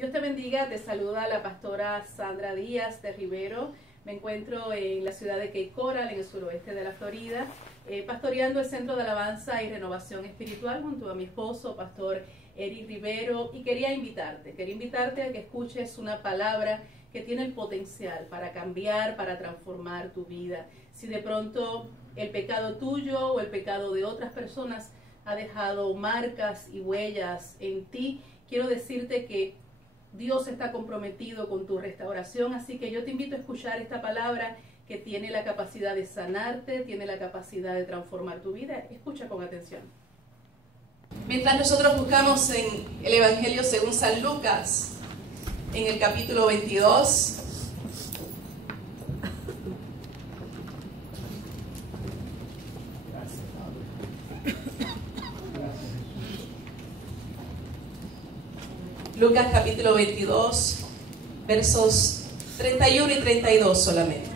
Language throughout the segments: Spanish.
Dios te bendiga, te saluda la pastora Sandra Díaz de Rivero. Me encuentro en la ciudad de Cape Coral, en el suroeste de la Florida, pastoreando el Centro de Alabanza y Renovación Espiritual junto a mi esposo, pastor Eric Rivero, y quería invitarte a que escuches una palabra que tiene el potencial para cambiar, para transformar tu vida. Si de pronto el pecado tuyo o el pecado de otras personas ha dejado marcas y huellas en ti, quiero decirte que Dios está comprometido con tu restauración, así que yo te invito a escuchar esta palabra que tiene la capacidad de sanarte, tiene la capacidad de transformar tu vida. Escucha con atención. Mientras nosotros buscamos en el Evangelio según San Lucas, en el capítulo 22, Lucas capítulo 22, versos 31 y 32 solamente.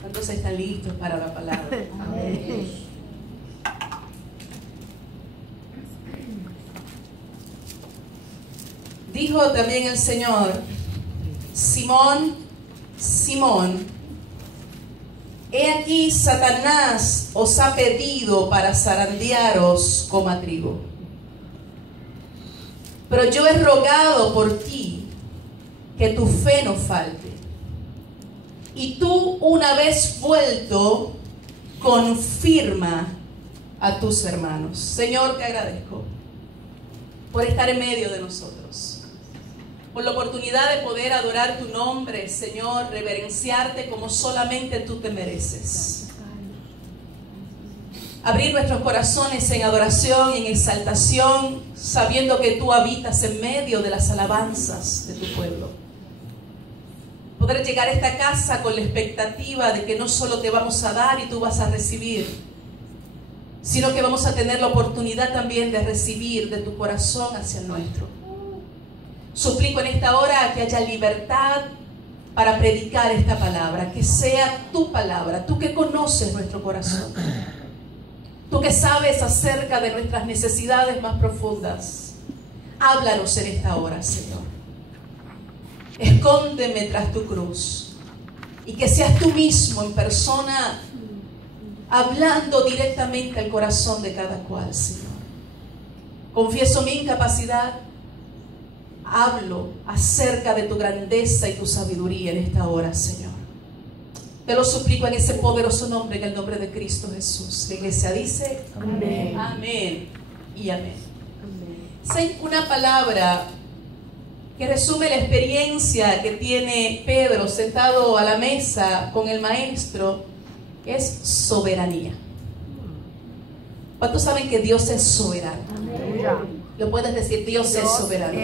¿Cuántos están listos para la palabra? Amén. Dijo también el Señor: Simón, Simón, he aquí Satanás os ha pedido para zarandearos como a trigo. Pero yo he rogado por ti que tu fe no falte. Y tú, una vez vuelto, confirma a tus hermanos. Señor, te agradezco por estar en medio de nosotros, por la oportunidad de poder adorar tu nombre, Señor, reverenciarte como solamente tú te mereces. Abrir nuestros corazones en adoración y en exaltación, sabiendo que tú habitas en medio de las alabanzas de tu pueblo. Poder llegar a esta casa con la expectativa de que no solo te vamos a dar y tú vas a recibir, sino que vamos a tener la oportunidad también de recibir de tu corazón hacia el nuestro. Suplico en esta hora que haya libertad para predicar esta palabra, que sea tu palabra, tú que conoces nuestro corazón, tú que sabes acerca de nuestras necesidades más profundas. Háblanos en esta hora, Señor. Escóndeme tras tu cruz y que seas tú mismo en persona hablando directamente al corazón de cada cual, Señor. Confieso mi incapacidad. Hablo acerca de tu grandeza y tu sabiduría en esta hora, Señor. Te lo suplico en ese poderoso nombre, en el nombre de Cristo Jesús. La iglesia dice amén, amén y amén. Sé una palabra que resume la experiencia que tiene Pedro sentado a la mesa con el maestro, que es soberanía. ¿Cuántos saben que Dios es soberano? Amén. Lo puedes decir, Dios es soberano.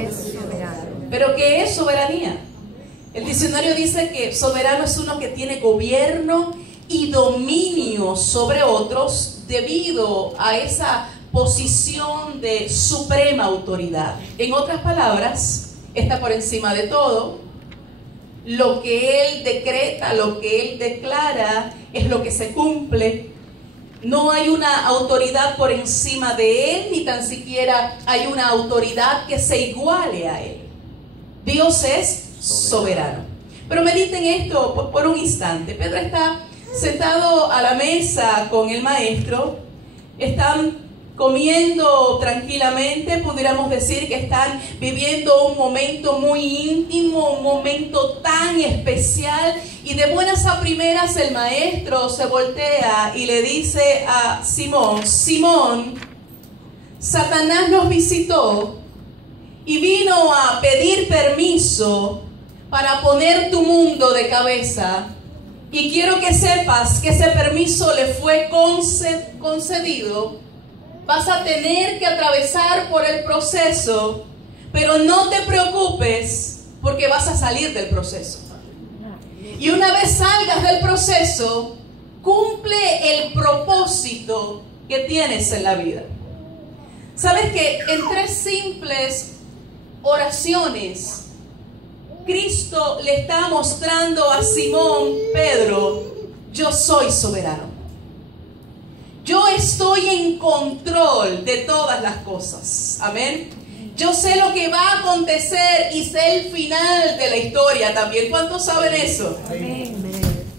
¿Pero qué es soberanía? El diccionario dice que soberano es uno que tiene gobierno y dominio sobre otros debido a esa posición de suprema autoridad. En otras palabras, está por encima de todo. Lo que Él decreta, lo que Él declara es lo que se cumple. No hay una autoridad por encima de Él, ni tan siquiera hay una autoridad que se iguale a Él. Dios es soberano. Pero mediten esto por un instante. Pedro está sentado a la mesa con el maestro. Están comiendo tranquilamente. Pudiéramos decir que están viviendo un momento muy íntimo, un momento tan especial. Y de buenas a primeras el maestro se voltea y le dice a Simón: Simón, Satanás nos visitó y vino a pedir permiso para poner tu mundo de cabeza. Y quiero que sepas que ese permiso le fue concedido. Vas a tener que atravesar por el proceso, pero no te preocupes porque vas a salir del proceso. Y una vez salgas del proceso, cumple el propósito que tienes en la vida. ¿Sabes que en 3 simples oraciones Cristo le está mostrando a Simón Pedro: yo soy soberano? Yo estoy en control de todas las cosas. Amén. Yo sé lo que va a acontecer y sé el final de la historia también. ¿Cuántos saben eso? Amén.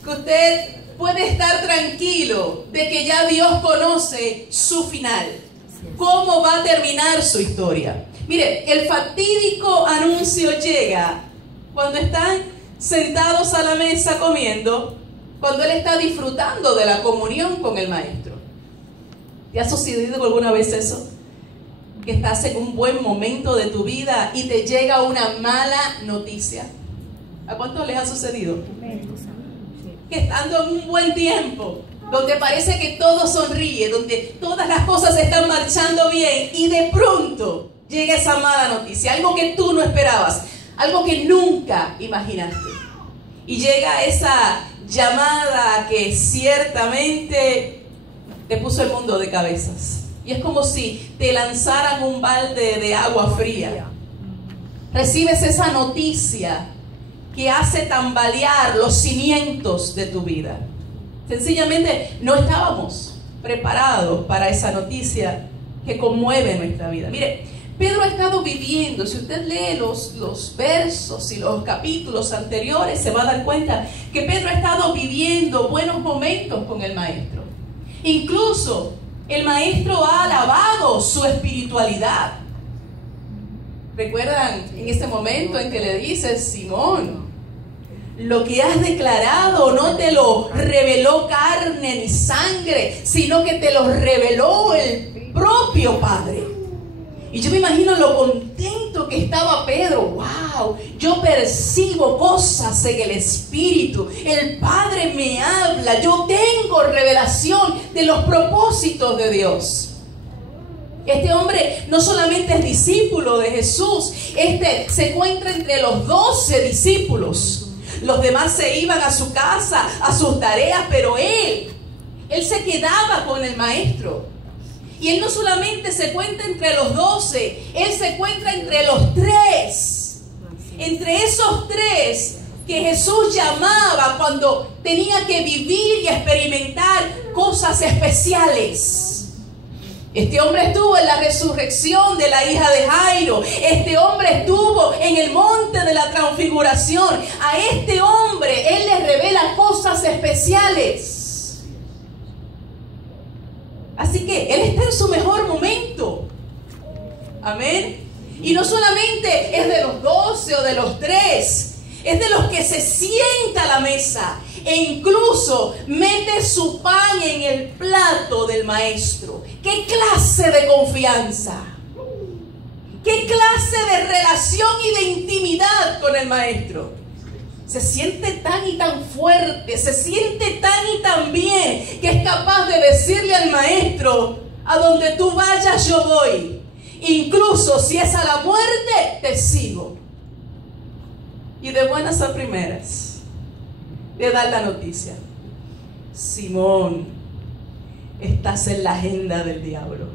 Que usted puede estar tranquilo de que ya Dios conoce su final. Cómo va a terminar su historia. Mire, el fatídico anuncio llega cuando están sentados a la mesa comiendo, cuando él está disfrutando de la comunión con el maestro. ¿Te ha sucedido alguna vez eso? Que estás en un buen momento de tu vida y te llega una mala noticia. ¿A cuántos les ha sucedido? Que estando en un buen tiempo, donde parece que todo sonríe, donde todas las cosas están marchando bien, y de pronto llega esa mala noticia, algo que tú no esperabas, algo que nunca imaginaste. Y llega esa llamada que ciertamente te puso el mundo de cabezas. Y es como si te lanzaran un balde de agua fría. Recibes esa noticia que hace tambalear los cimientos de tu vida. Sencillamente no estábamos preparados para esa noticia que conmueve nuestra vida. Mire, Pedro ha estado viviendo, si usted lee los versos y los capítulos anteriores, se va a dar cuenta que Pedro ha estado viviendo buenos momentos con el maestro. Incluso el maestro ha alabado su espiritualidad. ¿Recuerdan en ese momento en que le dice: Simón, lo que has declarado no te lo reveló carne ni sangre, sino que te lo reveló el propio Padre? Y yo me imagino lo contento que estaba Pedro. ¡Wow! Yo percibo cosas en el Espíritu. El Padre me habla. Yo tengo revelación de los propósitos de Dios. Este hombre no solamente es discípulo de Jesús, se encuentra entre los 12 discípulos. Los demás se iban a su casa, a sus tareas, pero él se quedaba con el maestro. Y él no solamente se encuentra entre los 12, él se encuentra entre los 3. Entre esos 3 que Jesús llamaba cuando tenía que vivir y experimentar cosas especiales. Este hombre estuvo en la resurrección de la hija de Jairo. Este hombre estuvo en el monte de la transfiguración. A este hombre él le revela cosas especiales. Así que él está en su mejor momento. Amén. Y no solamente es de los 12 o de los 3, es de los que se sienta a la mesa e incluso mete su pan en el plato del maestro. ¿Qué clase de confianza? ¿Qué clase de relación y de intimidad con el maestro? Se siente tan y tan fuerte, se siente tan y tan bien, que es capaz de decirle al maestro: a donde tú vayas yo voy. Incluso si es a la muerte, te sigo. Y de buenas a primeras le da la noticia: Simón, estás en la agenda del diablo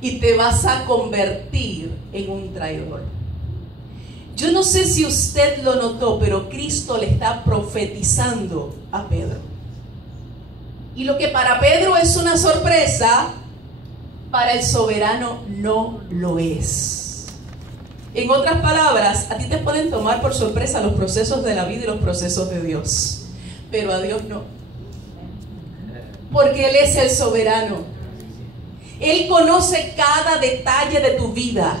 y te vas a convertir en un traidor. Yo no sé si usted lo notó, pero Cristo le está profetizando a Pedro. Y lo que para Pedro es una sorpresa, para el soberano no lo es. En otras palabras, a ti te pueden tomar por sorpresa los procesos de la vida y los procesos de Dios, pero a Dios no. Porque Él es el soberano. Él conoce cada detalle de tu vida.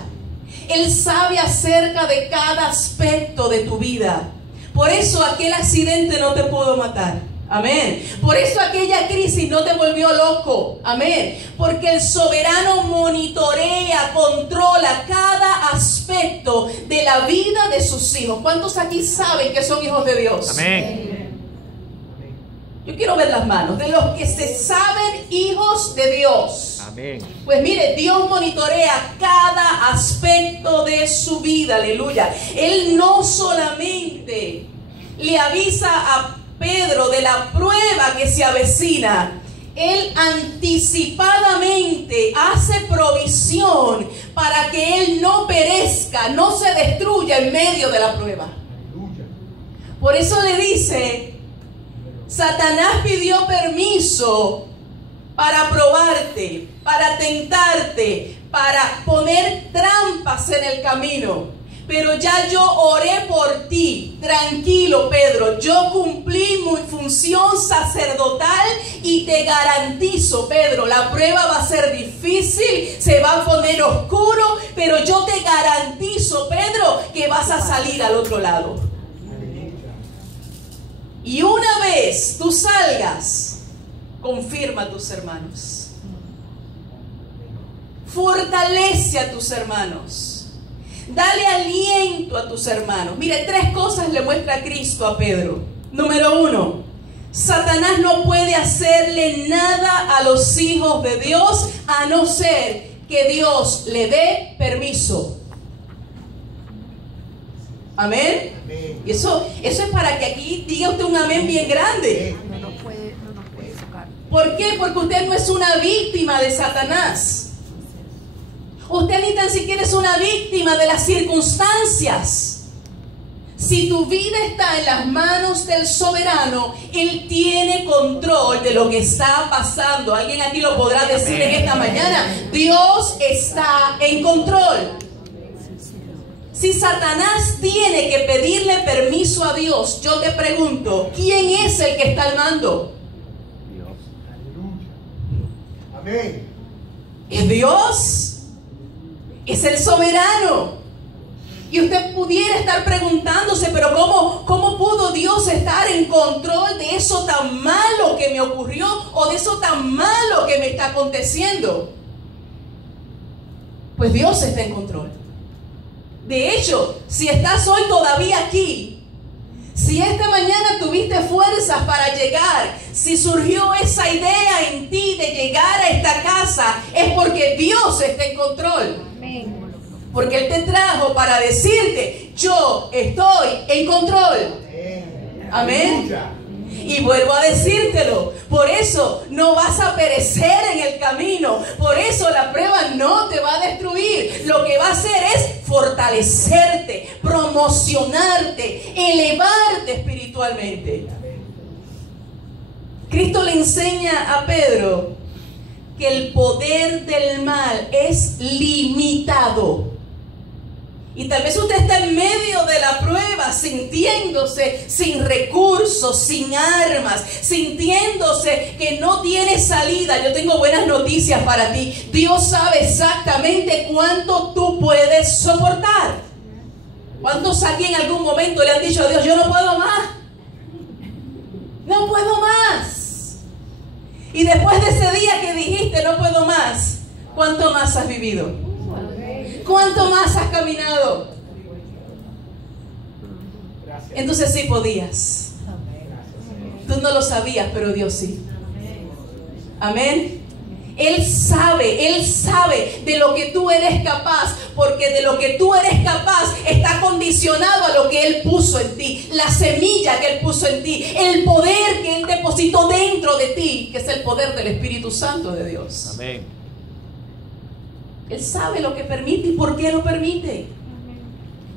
Él sabe acerca de cada aspecto de tu vida. Por eso aquel accidente no te pudo matar. Amén. Por eso aquella crisis no te volvió loco. Amén. Porque el soberano monitorea, controla cada aspecto de la vida de sus hijos. ¿Cuántos aquí saben que son hijos de Dios? Amén. Yo quiero ver las manos de los que se saben hijos de Dios. Amén. Pues mire, Dios monitorea cada aspecto de su vida. Aleluya. Él no solamente le avisa a Pedro de la prueba que se avecina, Él anticipadamente hace provisión para que él no perezca, no se destruya en medio de la prueba. Por eso le dice: Satanás pidió permiso para probarte, para tentarte, para poner trampas en el camino. Pero ya yo oré por ti. Tranquilo, Pedro, yo cumplí mi función sacerdotal y te garantizo, Pedro, la prueba va a ser difícil, se va a poner oscuro, pero yo te garantizo, Pedro, que vas a salir al otro lado. Y una vez tú salgas, confirma a tus hermanos. Fortalece a tus hermanos. Dale aliento a tus hermanos. Mire, 3 cosas le muestra Cristo a Pedro. Número 1, Satanás no puede hacerle nada a los hijos de Dios a no ser que Dios le dé permiso. Amén. Y eso es para que aquí diga usted un amén bien grande. No nos puede tocar. ¿Por qué? Porque usted no es una víctima de Satanás. Usted ni tan siquiera es una víctima de las circunstancias. Si tu vida está en las manos del soberano, Él tiene control de lo que está pasando. ¿Alguien aquí lo podrá decir en esta mañana? Dios está en control. Si Satanás tiene que pedirle permiso a Dios, yo te pregunto, ¿quién es el que está al mando? Dios. Amén. ¿Es Dios? Es el soberano. Y usted pudiera estar preguntándose, pero ¿cómo pudo Dios estar en control de eso tan malo que me ocurrió o de eso tan malo que me está aconteciendo? Pues Dios está en control. De hecho, si estás hoy todavía aquí, si esta mañana tuviste fuerzas para llegar, si surgió esa idea en ti de llegar a esta casa, es porque Dios está en control. Porque Él te trajo para decirte, yo estoy en control. Amén. Y vuelvo a decírtelo, por eso no vas a perecer en el camino, por eso la prueba no te va a destruir. Lo que va a hacer es fortalecerte, promocionarte, elevarte espiritualmente. Cristo le enseña a Pedro que el poder del mal es limitado. Y tal vez usted está en medio de la prueba, sintiéndose sin recursos, sin armas, sintiéndose que no tiene salida. Yo tengo buenas noticias para ti. Dios sabe exactamente cuánto tú puedes soportar. ¿Cuántos aquí en algún momento le han dicho a Dios, yo no puedo más? No puedo más. Y después de ese día que dijiste, no puedo más, ¿cuánto más has vivido? ¿Cuánto más has caminado? Entonces sí podías. Tú no lo sabías, pero Dios sí. Amén. Él sabe de lo que tú eres capaz, porque de lo que tú eres capaz está condicionado a lo que Él puso en ti, la semilla que Él puso en ti, el poder que Él depositó dentro de ti, que es el poder del Espíritu Santo de Dios. Amén. Él sabe lo que permite y por qué lo permite.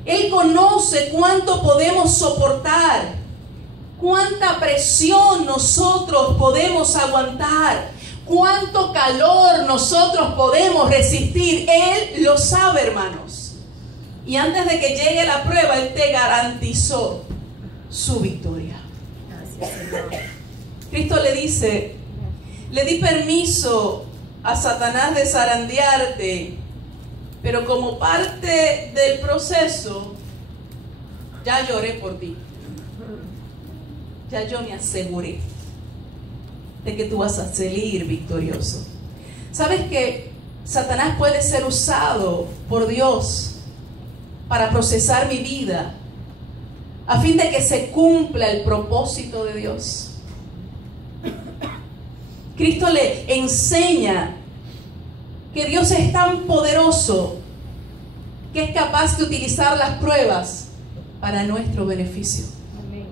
Él conoce cuánto podemos soportar, cuánta presión nosotros podemos aguantar, cuánto calor nosotros podemos resistir. Él lo sabe, hermanos. Y antes de que llegue la prueba, Él te garantizó su victoria. Cristo le dice, le di permiso a Satanás de zarandearte, pero como parte del proceso, ya lloré por ti. Ya yo me aseguré de que tú vas a salir victorioso. ¿Sabes que Satanás puede ser usado por Dios para procesar mi vida a fin de que se cumpla el propósito de Dios? Cristo le enseña que Dios es tan poderoso que es capaz de utilizar las pruebas para nuestro beneficio. Amén.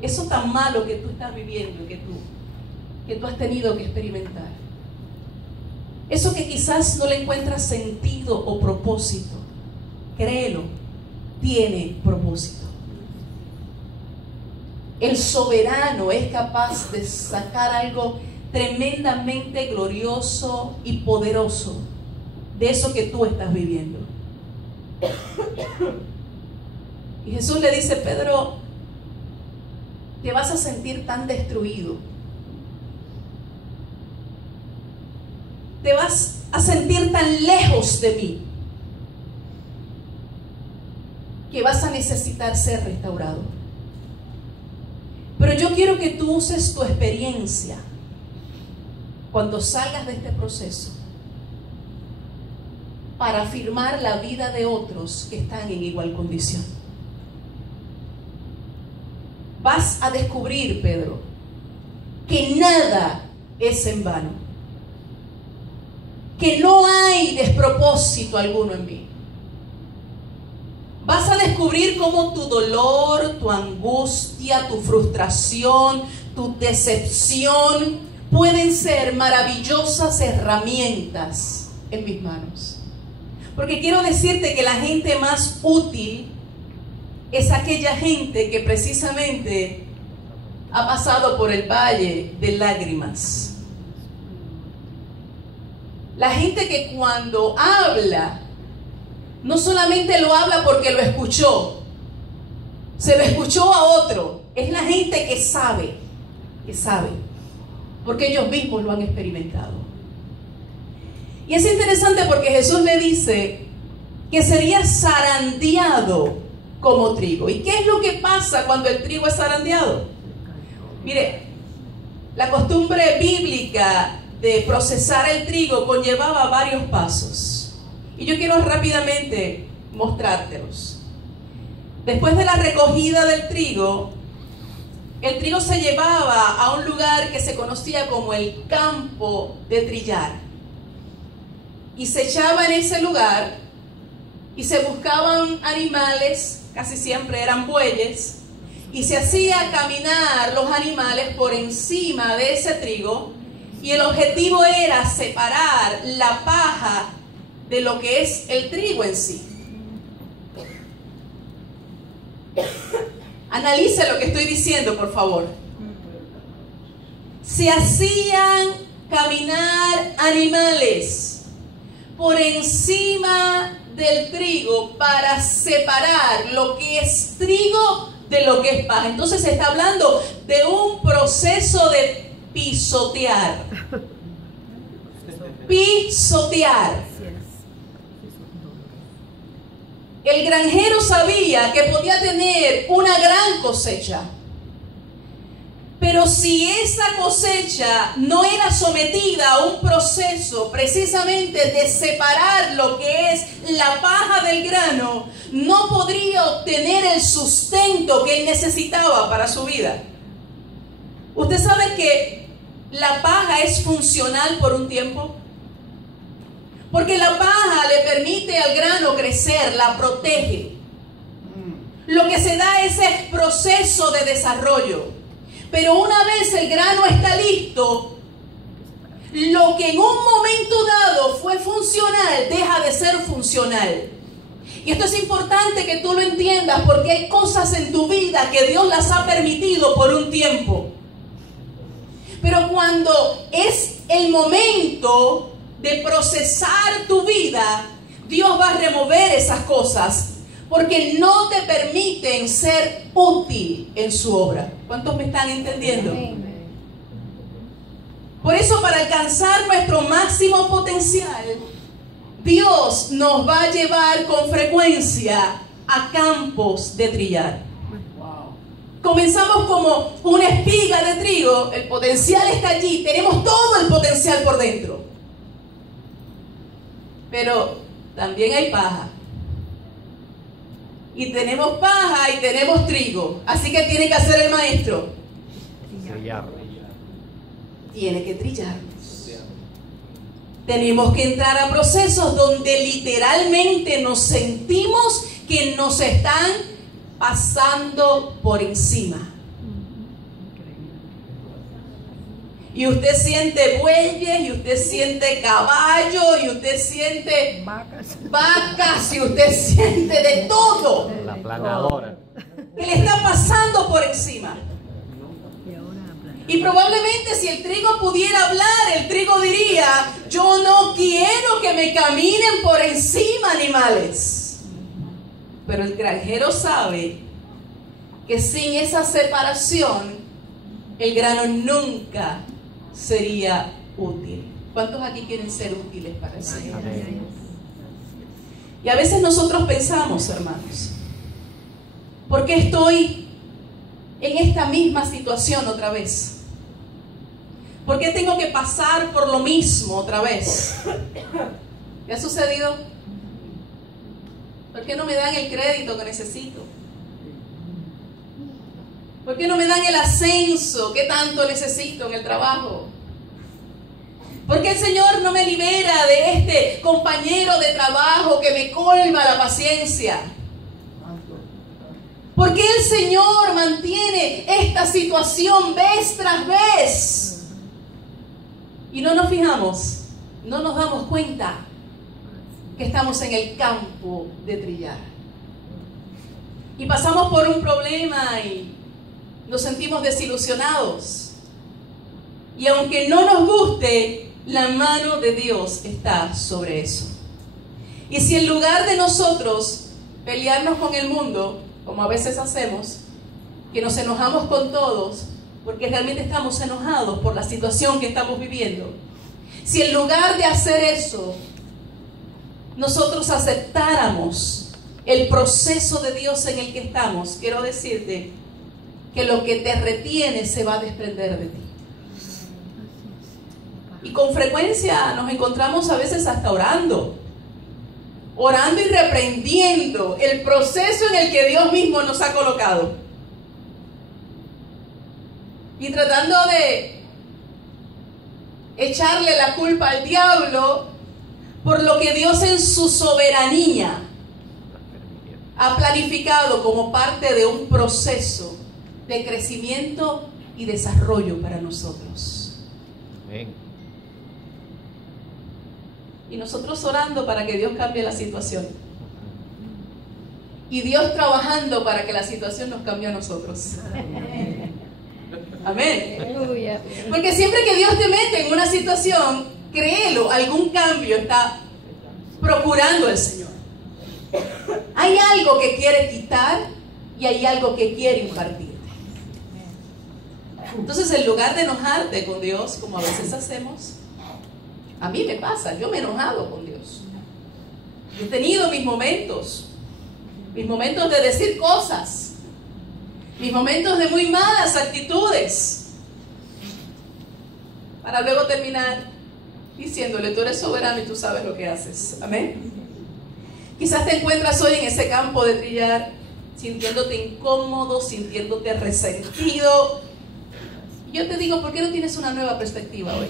Eso tan malo que tú estás viviendo, que tú has tenido que experimentar, eso que quizás no le encuentras sentido o propósito, créelo, tiene propósito. El soberano es capaz de sacar algo tremendamente glorioso y poderoso de eso que tú estás viviendo. Y Jesús le dice: Pedro, te vas a sentir tan destruido, te vas a sentir tan lejos de mí, que vas a necesitar ser restaurado. Pero yo quiero que tú uses tu experiencia cuando salgas de este proceso para afirmar la vida de otros que están en igual condición. Vas a descubrir, Pedro, que nada es en vano, que no hay despropósito alguno en mí. Vas a descubrir cómo tu dolor, tu angustia, tu frustración, tu decepción pueden ser maravillosas herramientas en mis manos. Porque quiero decirte que la gente más útil es aquella gente que precisamente ha pasado por el valle de lágrimas. La gente que cuando habla, no solamente lo habla porque lo escuchó, se lo escuchó a otro. Es la gente que sabe, porque ellos mismos lo han experimentado. Y es interesante porque Jesús le dice que sería zarandeado como trigo. ¿Y qué es lo que pasa cuando el trigo es zarandeado? Mire, la costumbre bíblica de procesar el trigo conllevaba varios pasos. Y yo quiero rápidamente mostrártelos. Después de la recogida del trigo, el trigo se llevaba a un lugar que se conocía como el campo de trillar. Y se echaba en ese lugar y se buscaban animales, casi siempre eran bueyes, y se hacía caminar los animales por encima de ese trigo, y el objetivo era separar la paja de lo que es el trigo en sí. Analice lo que estoy diciendo, por favor. Se hacían caminar animales por encima del trigo para separar lo que es trigo de lo que es paja. Entonces se está hablando de un proceso de pisotear. Pisotear. El granjero sabía que podía tener una gran cosecha, pero si esa cosecha no era sometida a un proceso precisamente de separar lo que es la paja del grano, no podría obtener el sustento que él necesitaba para su vida. Usted sabe que la paja es funcional por un tiempo, porque la paja le permite al grano crecer, la protege. Lo que se da es ese proceso de desarrollo. Pero una vez el grano está listo, lo que en un momento dado fue funcional, deja de ser funcional. Y esto es importante que tú lo entiendas, porque hay cosas en tu vida que Dios las ha permitido por un tiempo. Pero cuando es el momento de procesar tu vida, Dios va a remover esas cosas, porque no te permiten ser útil en su obra. ¿Cuántos me están entendiendo? Por eso, para alcanzar nuestro máximo potencial, Dios nos va a llevar con frecuencia a campos de trillar. Comenzamos como una espiga de trigo, el potencial está allí, tenemos todo el potencial por dentro. Pero también hay paja. Y tenemos paja y tenemos trigo. Así que tiene que hacer el maestro. Tiene que trillarnos. Tenemos que entrar a procesos donde literalmente nos sentimos que nos están pasando por encima. Y usted siente bueyes, y usted siente caballos, y usted siente vacas, y usted siente de todo. La planadora. Que le está pasando por encima. Y probablemente si el trigo pudiera hablar, el trigo diría: yo no quiero que me caminen por encima animales. Pero el granjero sabe que sin esa separación, el grano nunca sería útil. ¿Cuántos aquí quieren ser útiles para el Señor? Y a veces nosotros pensamos, hermanos, ¿por qué estoy en esta misma situación otra vez? ¿Por qué tengo que pasar por lo mismo otra vez? ¿Qué ha sucedido? ¿Por qué no me dan el crédito que necesito? ¿Por qué no me dan el ascenso que tanto necesito en el trabajo? ¿Por qué el Señor no me libera de este compañero de trabajo que me colma la paciencia? ¿Por qué el Señor mantiene esta situación vez tras vez? Y no nos fijamos, no nos damos cuenta que estamos en el campo de trillar. Y pasamos por un problema y nos sentimos desilusionados. Y aunque no nos guste, la mano de Dios está sobre eso. Y si en lugar de nosotros pelearnos con el mundo, como a veces hacemos, que nos enojamos con todos, porque realmente estamos enojados por la situación que estamos viviendo, si en lugar de hacer eso, nosotros aceptáramos el proceso de Dios en el que estamos, quiero decirte que lo que te retiene se va a desprender de ti. Y con frecuencia nos encontramos a veces hasta orando y reprendiendo el proceso en el que Dios mismo nos ha colocado. Y tratando de echarle la culpa al diablo por lo que Dios en su soberanía ha planificado como parte de un proceso de crecimiento y desarrollo para nosotros. Amén. Y nosotros orando para que Dios cambie la situación. Y Dios trabajando para que la situación nos cambie a nosotros. Amén. Porque siempre que Dios te mete en una situación, créelo, algún cambio está procurando el Señor. Hay algo que quiere quitar y hay algo que quiere impartirte. Entonces, en lugar de enojarte con Dios, como a veces hacemos, a mí me pasa, yo me he enojado con Dios. He tenido mis momentos de decir cosas, mis momentos de muy malas actitudes, para luego terminar diciéndole: tú eres soberano y tú sabes lo que haces. Amén. Quizás te encuentras hoy en ese campo de trillar, sintiéndote incómodo, sintiéndote resentido. Yo te digo, ¿por qué no tienes una nueva perspectiva hoy?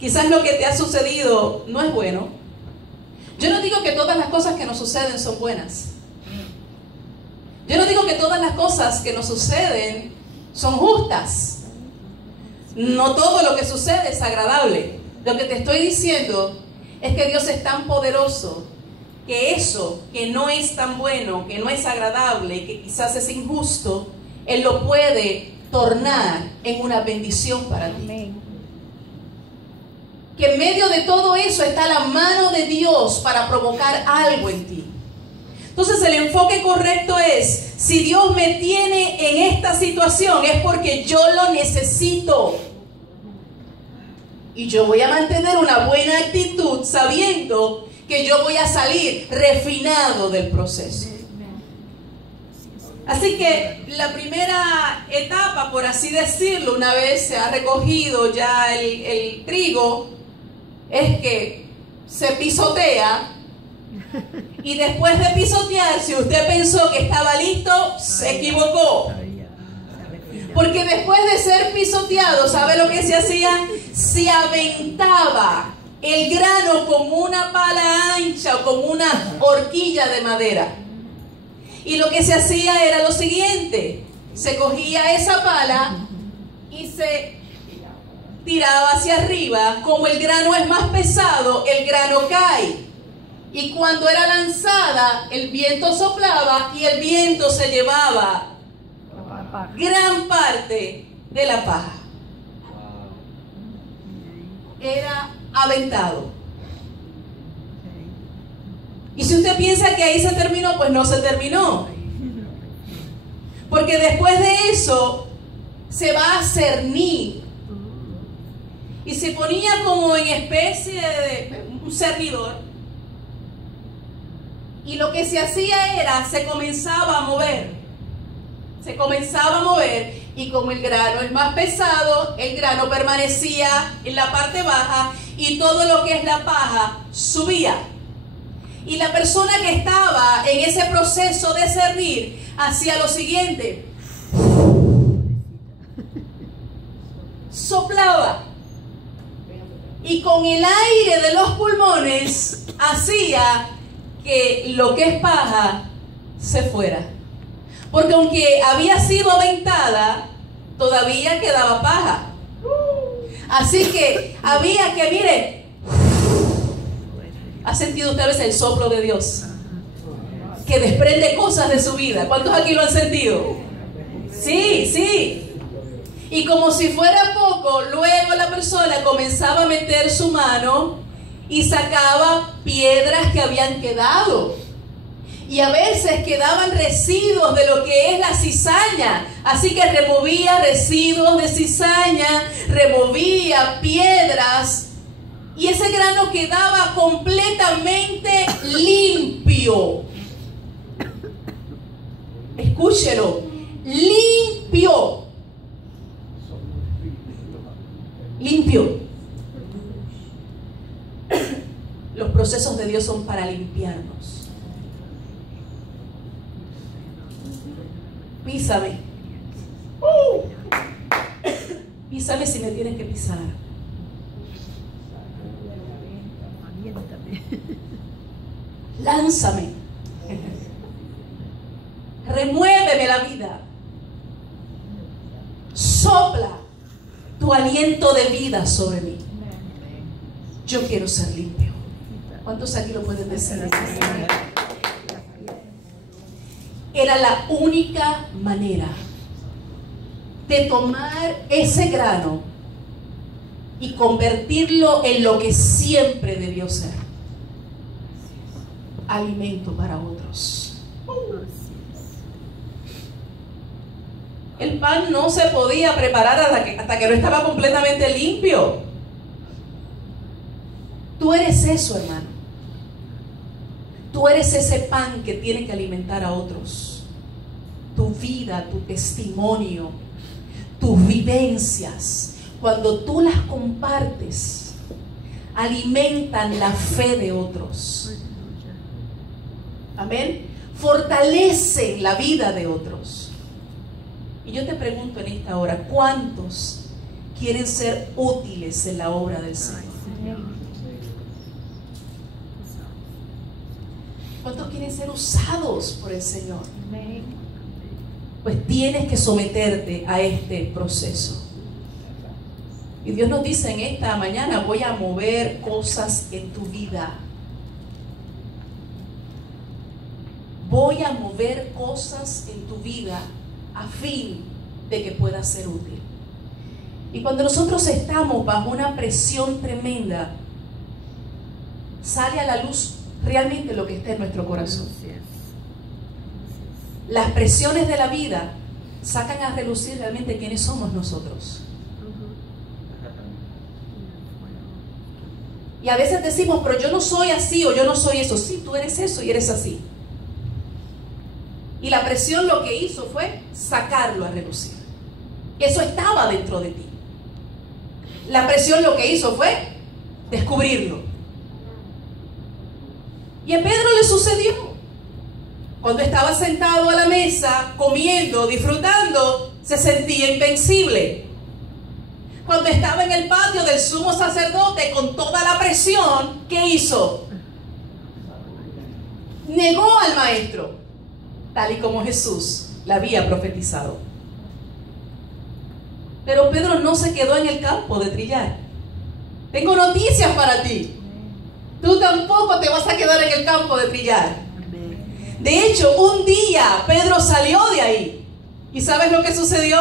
Quizás lo que te ha sucedido no es bueno. Yo no digo que todas las cosas que nos suceden son buenas. Yo no digo que todas las cosas que nos suceden son justas. No todo lo que sucede es agradable. Lo que te estoy diciendo es que Dios es tan poderoso que eso que no es tan bueno, que no es agradable, que quizás es injusto, Él lo puede tornar en una bendición para ti. Amén. Que en medio de todo eso está la mano de Dios para provocar algo en ti. Entonces el enfoque correcto es: si Dios me tiene en esta situación es porque yo lo necesito. Y yo voy a mantener una buena actitud sabiendo que yo voy a salir refinado del proceso. Así que la primera etapa, por así decirlo, una vez se ha recogido ya el trigo, es que se pisotea. Y después de pisotear, si usted pensó que estaba listo, se equivocó. Porque después de ser pisoteado, ¿sabe lo que se hacía? Se aventaba el grano con una pala ancha o con una horquilla de madera. Y lo que se hacía era lo siguiente: se cogía esa pala y se tiraba hacia arriba. Como el grano es más pesado, el grano cae. Y cuando era lanzada, el viento soplaba y el viento se llevaba gran parte de la paja. Era aventado. Y si usted piensa que ahí se terminó, pues no se terminó. Porque después de eso se va a cernir. Y se ponía como en especie de un cernidor. Y lo que se hacía era, se comenzaba a mover. Se comenzaba a mover. Y como el grano es más pesado, el grano permanecía en la parte baja y todo lo que es la paja subía. Y la persona que estaba en ese proceso de cernir hacía lo siguiente: soplaba y con el aire de los pulmones hacía que lo que es paja se fuera. Porque aunque había sido aventada, todavía quedaba paja. Así que había que, mire, ¿ha sentido usted a veces el soplo de Dios? Que desprende cosas de su vida. ¿Cuántos aquí lo han sentido? Sí, sí. Y como si fuera poco, luego la persona comenzaba a meter su mano y sacaba piedras que habían quedado. Y a veces quedaban residuos de lo que es la cizaña. Así que removía residuos de cizaña, removía piedras. Y ese grano quedaba completamente limpio. Escúchelo, limpio. Limpio. Los procesos de Dios son para limpiarnos. Písame. Písame si me tienes que pisar. Lánzame. Remuéveme la vida. Sopla tu aliento de vida sobre mí. Yo quiero ser limpio. ¿Cuántos aquí lo pueden decir? Era la única manera de tomar ese grano y convertirlo en lo que siempre debió ser: alimento para otros. El pan no se podía preparar hasta que no estaba completamente limpio. Tú eres eso, hermano. Tú eres ese pan que tiene que alimentar a otros. Tu vida, tu testimonio, tus vivencias, cuando tú las compartes, alimentan la fe de otros. Amén. Fortalecen la vida de otros. Y yo te pregunto en esta hora, ¿cuántos quieren ser útiles en la obra del Señor? ¿Cuántos quieren ser usados por el Señor? Pues tienes que someterte a este proceso. Y Dios nos dice en esta mañana: voy a mover cosas en tu vida. Voy a mover cosas en tu vida a fin de que puedas ser útil. Y cuando nosotros estamos bajo una presión tremenda, sale a la luz realmente lo que está en nuestro corazón. Las presiones de la vida sacan a relucir realmente quiénes somos nosotros. Y a veces decimos: pero yo no soy así o yo no soy eso. Sí, tú eres eso y eres así. Y la presión lo que hizo fue sacarlo a relucir. Eso estaba dentro de ti. La presión lo que hizo fue descubrirlo. Y a Pedro le sucedió. Cuando estaba sentado a la mesa, comiendo, disfrutando, se sentía invencible. Cuando estaba en el patio del sumo sacerdote con toda la presión, ¿qué hizo? Negó al maestro, tal y como Jesús le había profetizado. Pero Pedro no se quedó en el campo de trillar. Tengo noticias para ti. Tú tampoco te vas a quedar en el campo de trillar. De hecho, un día Pedro salió de ahí. ¿Y sabes lo que sucedió?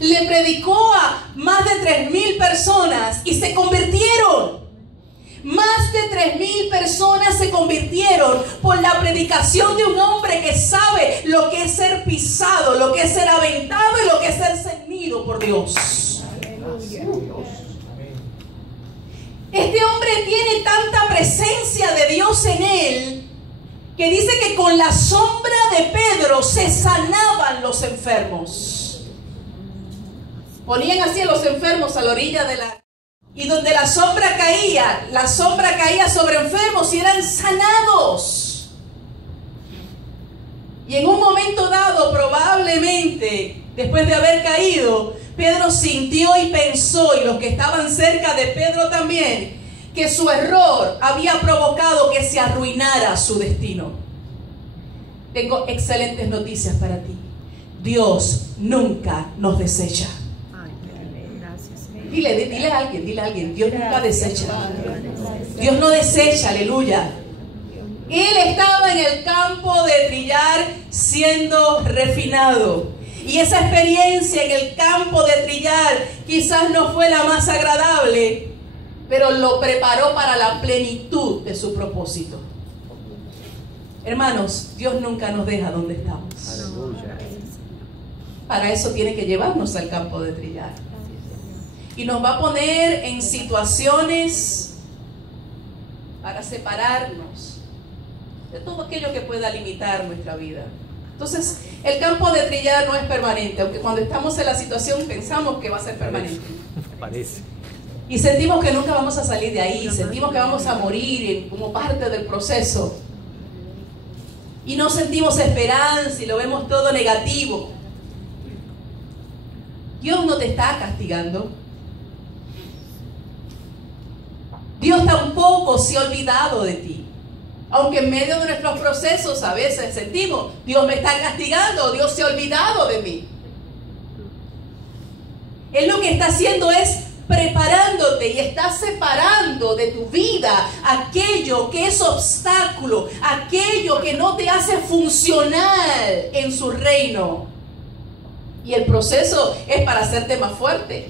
Le predicó a más de 3,000 personas y se convirtieron. Más de 3,000 personas se convirtieron por la predicación de un hombre que sabe lo que es ser pisado, lo que es ser aventado y lo que es ser ceñido por Dios. Este hombre tiene tanta presencia de Dios en él que dice que con la sombra de Pedro se sanaban los enfermos. Ponían así a los enfermos a la orilla de la... Y donde la sombra caía sobre enfermos y eran sanados. Y en un momento dado, probablemente, después de haber caído, Pedro sintió y pensó, y los que estaban cerca de Pedro también, que su error había provocado que se arruinara su destino. Tengo excelentes noticias para ti. Dios nunca nos desecha. Dile a alguien, Dios nunca desecha. Dios no desecha, aleluya. Él estaba en el campo de trillar siendo refinado. Y esa experiencia en el campo de trillar quizás no fue la más agradable, pero lo preparó para la plenitud de su propósito. Hermanos, Dios nunca nos deja donde estamos. Para eso tiene que llevarnos al campo de trillar. Y nos va a poner en situaciones para separarnos de todo aquello que pueda limitar nuestra vida. Entonces, el campo de trillar no es permanente, aunque cuando estamos en la situación pensamos que va a ser permanente. Parece. Y sentimos que nunca vamos a salir de ahí, sentimos que vamos a morir como parte del proceso. Y no sentimos esperanza y lo vemos todo negativo. Dios no te está castigando. Dios tampoco se ha olvidado de ti. Aunque en medio de nuestros procesos a veces sentimos, Dios me está castigando, Dios se ha olvidado de mí. Él lo que está haciendo es preparándote y está separando de tu vida aquello que es obstáculo, aquello que no te hace funcionar en su reino. Y el proceso es para hacerte más fuerte,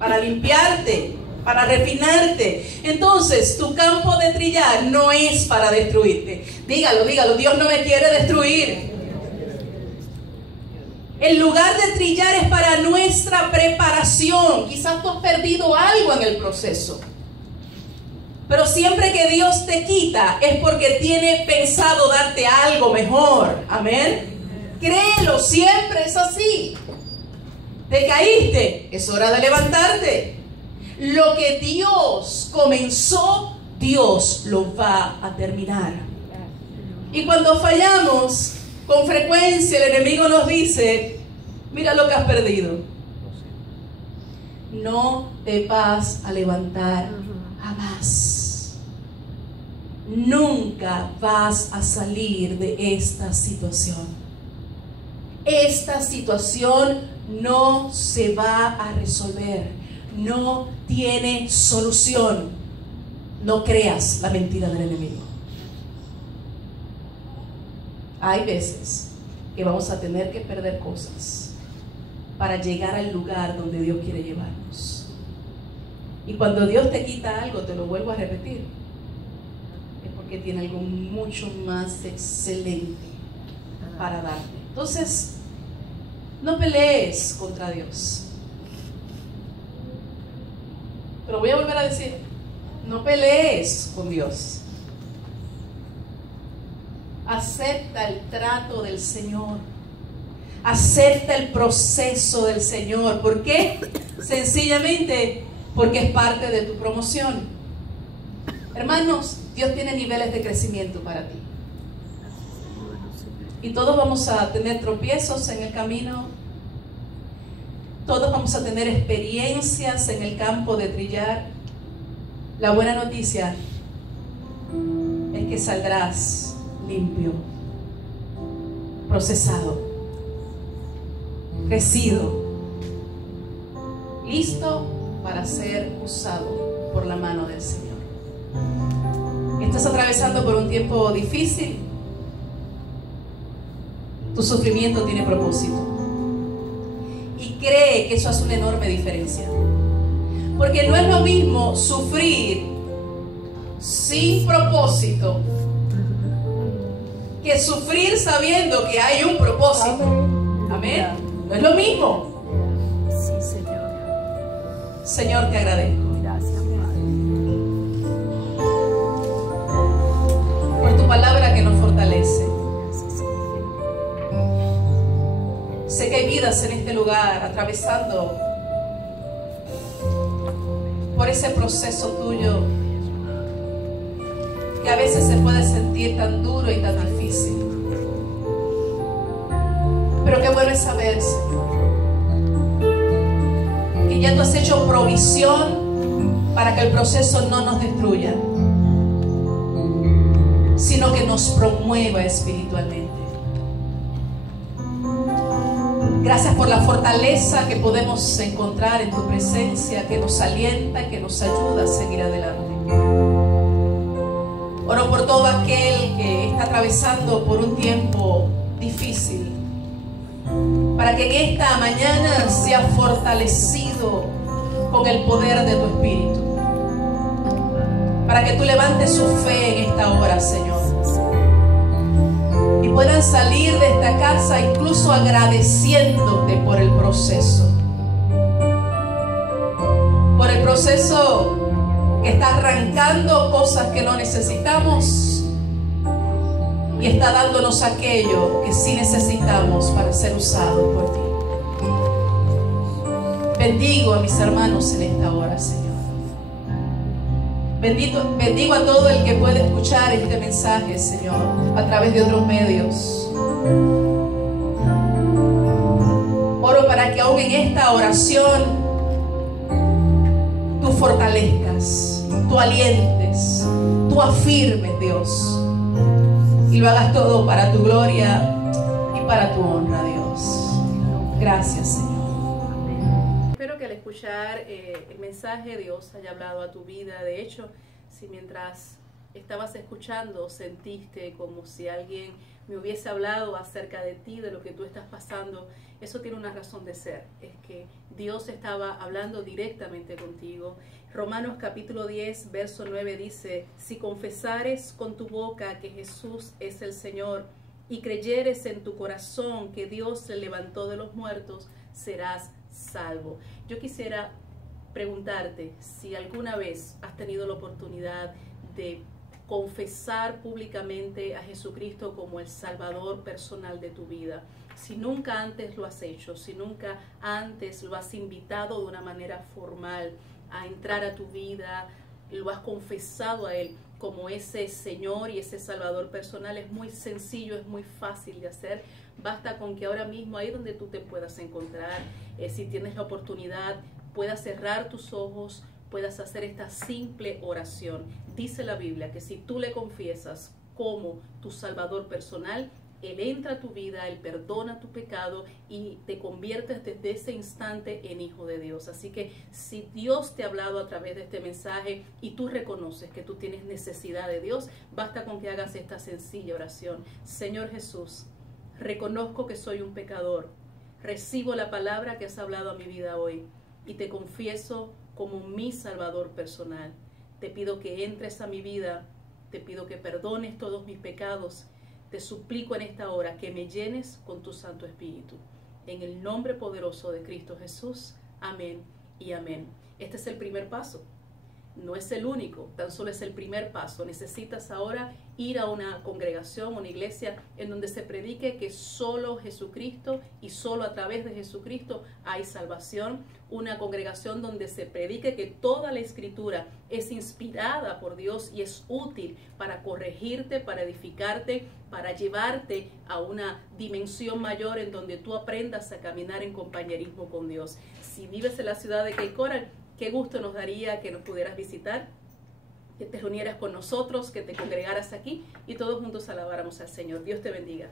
para limpiarte, para refinarte. Entonces, tu campo de trillar no es para destruirte. Dígalo, Dios no me quiere destruir. El lugar de trillar es para nuestra preparación. Quizás tú has perdido algo en el proceso. Pero siempre que Dios te quita es porque tiene pensado darte algo mejor. Amén. Créelo, siempre es así. Te caíste, es hora de levantarte. Lo que Dios comenzó, Dios lo va a terminar. Y cuando fallamos, con frecuencia el enemigo nos dice: mira lo que has perdido. No te vas a levantar jamás. Nunca vas a salir de esta situación. Esta situación no se va a resolver. No tiene solución. No creas la mentira del enemigo. Hay veces que vamos a tener que perder cosas para llegar al lugar donde Dios quiere llevarnos. Y cuando Dios te quita algo, te lo vuelvo a repetir, es porque tiene algo mucho más excelente para darte. Entonces, no pelees contra Dios. Pero voy a volver a decir, no pelees con Dios. Acepta el trato del Señor. Acepta el proceso del Señor. ¿Por qué? Sencillamente porque es parte de tu promoción. Hermanos, Dios tiene niveles de crecimiento para ti. Y todos vamos a tener tropiezos en el camino. Todos vamos a tener experiencias en el campo de trillar. La buena noticia es que saldrás limpio, procesado, crecido, listo para ser usado por la mano del Señor. Estás atravesando por un tiempo difícil. Tu sufrimiento tiene propósito. Y cree que eso hace una enorme diferencia. Porque no es lo mismo sufrir sin propósito que sufrir sabiendo que hay un propósito. Amén. No es lo mismo. Sí, Señor. Señor, te agradezco Gracias, Padre. por tu palabra que nos fortalece. Sé que hay vidas en este lugar atravesando por ese proceso tuyo que a veces se puede sentir tan duro y tan difícil. Pero qué bueno es saber, Señor, que ya tú has hecho provisión para que el proceso no nos destruya, sino que nos promueva espiritualmente. Gracias por la fortaleza que podemos encontrar en tu presencia, que nos alienta, que nos ayuda a seguir adelante. Oro por todo aquel que está atravesando por un tiempo difícil, para que en esta mañana sea fortalecido con el poder de tu Espíritu, para que tú levantes su fe en esta hora, Señor, y puedan salir de esta casa incluso agradeciéndote por el proceso que está arrancando cosas que no necesitamos y está dándonos aquello que sí necesitamos para ser usados por ti. Bendigo a mis hermanos en esta hora, Señor. Bendigo a todo el que puede escuchar este mensaje, Señor, a través de otros medios. Oro para que aún en esta oración tú fortalezcas, tú alientes, tú afirmes, Dios, y lo hagas todo para tu gloria y para tu honra, Dios. Gracias, Señor. Espero que al escuchar el mensaje Dios haya hablado a tu vida. De hecho, si mientras estabas escuchando sentiste como si alguien me hubiese hablado acerca de ti, de lo que tú estás pasando, eso tiene una razón de ser. Es que Dios estaba hablando directamente contigo. Romanos capítulo 10, verso 9 dice: si confesares con tu boca que Jesús es el Señor y creyeres en tu corazón que Dios le levantó de los muertos, serás salvo. Yo quisiera preguntarte si alguna vez has tenido la oportunidad de confesar públicamente a Jesucristo como el Salvador personal de tu vida. Si nunca antes lo has hecho, si nunca antes lo has invitado de una manera formal a entrar a tu vida, lo has confesado a Él como ese Señor y ese Salvador personal, es muy sencillo, es muy fácil de hacer. Basta con que ahora mismo, ahí donde tú te puedas encontrar, si tienes la oportunidad, puedas cerrar tus ojos, puedas hacer esta simple oración. Dice la Biblia que si tú le confiesas como tu Salvador personal, Él entra a tu vida, Él perdona tu pecado y te conviertes desde ese instante en hijo de Dios. Así que si Dios te ha hablado a través de este mensaje y tú reconoces que tú tienes necesidad de Dios, basta con que hagas esta sencilla oración. Señor Jesús, reconozco que soy un pecador, recibo la palabra que has hablado a mi vida hoy y te confieso como mi Salvador personal. Te pido que entres a mi vida, te pido que perdones todos mis pecados. Te suplico en esta hora que me llenes con tu Santo Espíritu. En el nombre poderoso de Cristo Jesús. Amén y amén. Este es el primer paso. No es el único, tan solo es el primer paso. Necesitas ahora ir a una congregación, una iglesia en donde se predique que solo Jesucristo y solo a través de Jesucristo hay salvación. Una congregación donde se predique que toda la Escritura es inspirada por Dios y es útil para corregirte, para edificarte, para llevarte a una dimensión mayor en donde tú aprendas a caminar en compañerismo con Dios. Si vives en la ciudad de Cape Coral, qué gusto nos daría que nos pudieras visitar, que te reunieras con nosotros, que te congregaras aquí y todos juntos alabáramos al Señor. Dios te bendiga.